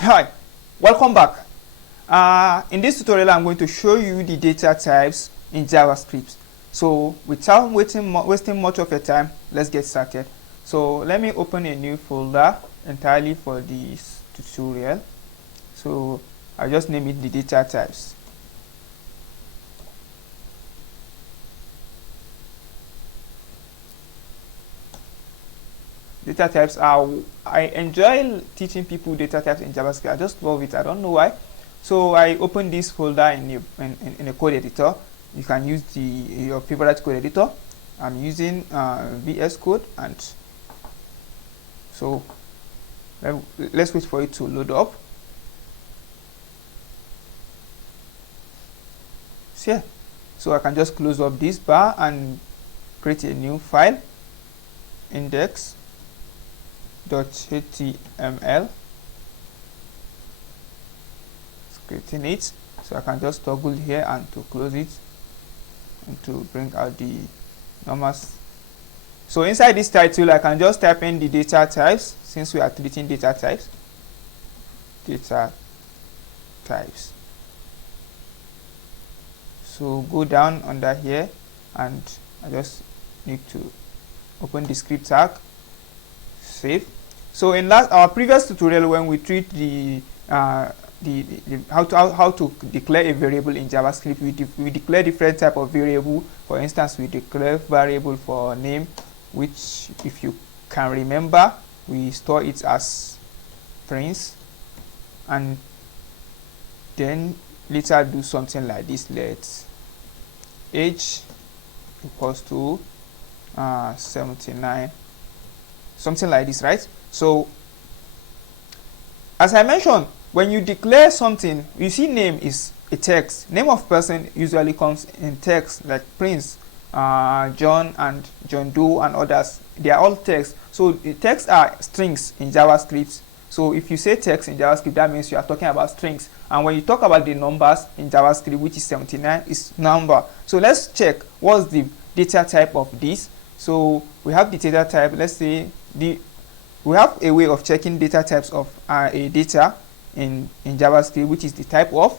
Hi, welcome back. In this tutorial, I'm going to show you the data types in JavaScript. So without wasting much of your time, let's get started. So let me open a new folder entirely for this tutorial. So I'll just name it the data types. Data types are, I enjoy teaching people data types in JavaScript. I just love it. I don't know why. So I open this folder in a code editor. You can use your favorite code editor. I'm using VS Code, and so let's wait for it to load up. So, so I can just close up this bar and create a new file, index.html. Creating it, so I can just toggle here and to close it and to bring out the numbers. So inside this title, I can just type in the data types, since we are treating data types. So go down under here, and I just need to open the script tag, save. So in our previous tutorial, when we treat the how to declare a variable in JavaScript, we declare different type of variable. For instance, we declare variable for name, which, if you can remember, we store it as Prince, and then later do something like this. Let age equals to 79, something like this, right? So as I mentioned, when you declare something, you see name is a text. Name of person usually comes in text, like Prince, John, and John Doe, and others. They are all text. So the text are strings in JavaScript. So if you say text in JavaScript, that means you are talking about strings. And when you talk about the numbers in JavaScript, which is 79, is number. So let's check what's the data type of this. So we have the data type. Let's say we have a way of checking data types of a data in JavaScript, which is the type of.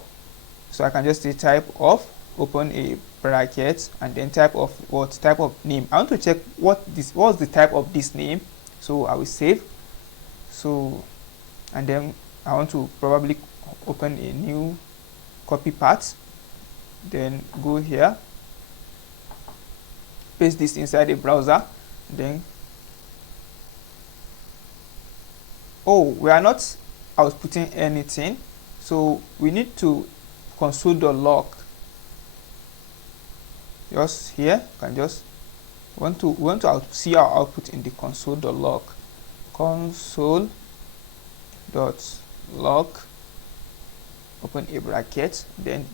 So I can just say type of, open a bracket, and then type of what? Type of name. I want to check what's the type of this name. So I will save. So, and then I want to probably open a new copy path, then go here, paste this inside a browser, then we are not outputting anything, so we need to console.log. Just here, can just want to see our output in the console.log. Console.log, open a bracket, then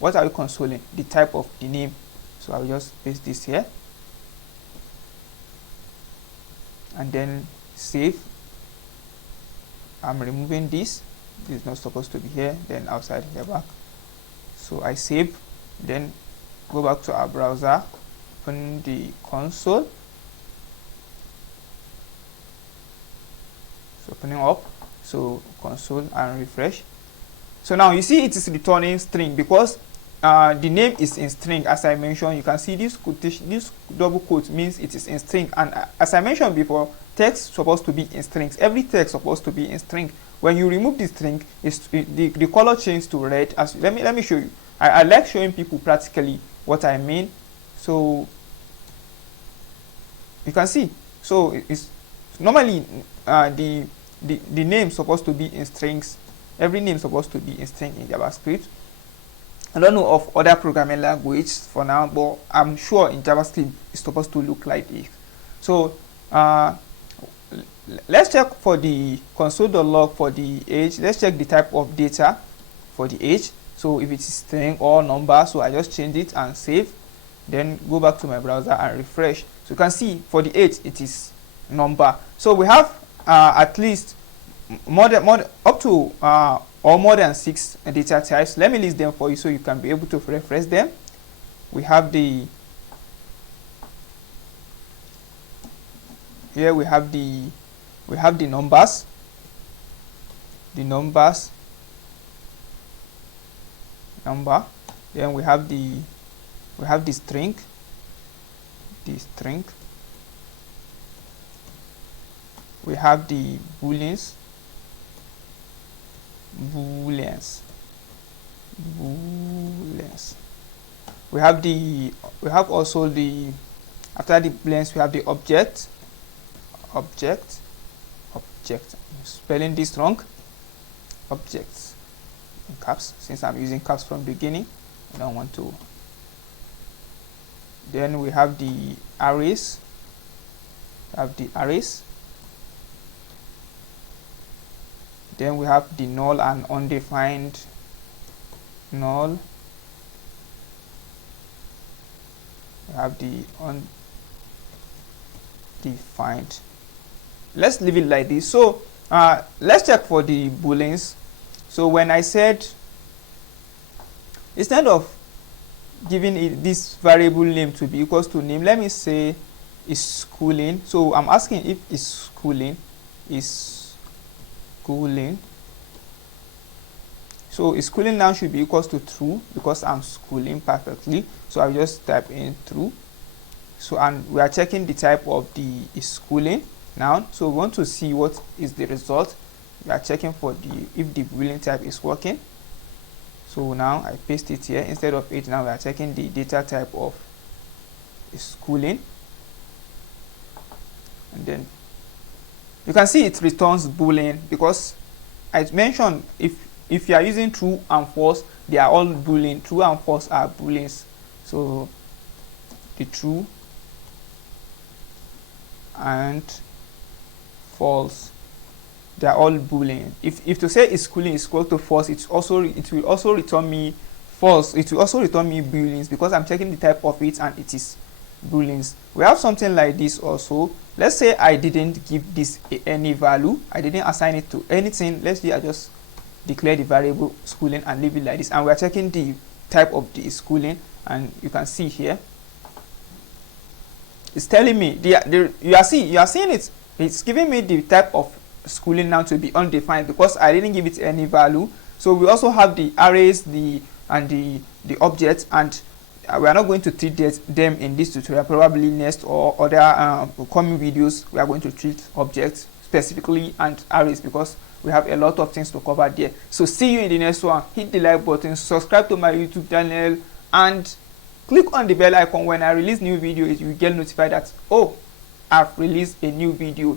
what are we consoling? The type of the name. So I will just paste this here, and then save. I'm removing this. This is not supposed to be here. Then outside here, back. So I save. Then go back to our browser. Open the console. It's opening up. So console and refresh. So now you see it is returning string because the name is in string. As I mentioned, you can see this quotation, this double quote means it is in string. And as I mentioned before, text is supposed to be in strings. Every text is supposed to be in string. When you remove the string, the color changes to red. Let me show you. I like showing people practically what I mean. So you can see. So it's normally the name is supposed to be in strings. Every name is supposed to be in string in JavaScript. I don't know of other programming languages for now, but I'm sure in JavaScript it's supposed to look like this. So let's check for the console.log for the age. Let's check the type of data for the age. So if it's string or number, so I just change it and save. Then go back to my browser and refresh. So you can see for the age it is number. So we have at least more than 6 data types. Let me list them for you so you can be able to reference them. We have the here we have the numbers. the numbers, number. Then we have the string, we have the booleans, we have also the, after the booleans we have the object, I'm spelling this wrong, objects in caps, since I'm using caps from the beginning, I don't want to. Then we have the arrays, then we have the null and undefined, null, we have the undefined. Let's leave it like this. So let's check for the booleans. So when I said, instead of giving it this variable name to be equals to name, let me say is schooling. So I'm asking if is schooling. So is schooling now should be equals to true because I'm schooling perfectly. So I'll just type in true. So, and we are checking the type of the is schooling now. So we want to see what is the result. We are checking for the if the boolean type is working. So now I paste it here. Instead of it, now we are checking the data type of schooling, and then you can see it returns boolean because I mentioned if you are using true and false, they are all boolean. True and false are booleans. So the true and false, they are all boolean. If to say is schooling is equal to false, it will also return me false. It will also return me booleans because I'm checking the type of it and it is booleans. We have something like this also. Let's say I didn't give this any value, I didn't assign it to anything. Let's say I just declare the variable schooling and leave it like this, and we are checking the type of the schooling, and you can see here it's telling me you are seeing it, it's giving me the type of schooling now to be undefined because I didn't give it any value. So we also have the arrays, the objects, and we are not going to treat them in this tutorial. Probably next or other coming videos we are going to treat objects specifically and arrays because we have a lot of things to cover there. So see you in the next one. Hit the like button, subscribe to my YouTube channel, and click on the bell icon. When I release new videos, you will get notified that, oh, I've released a new video.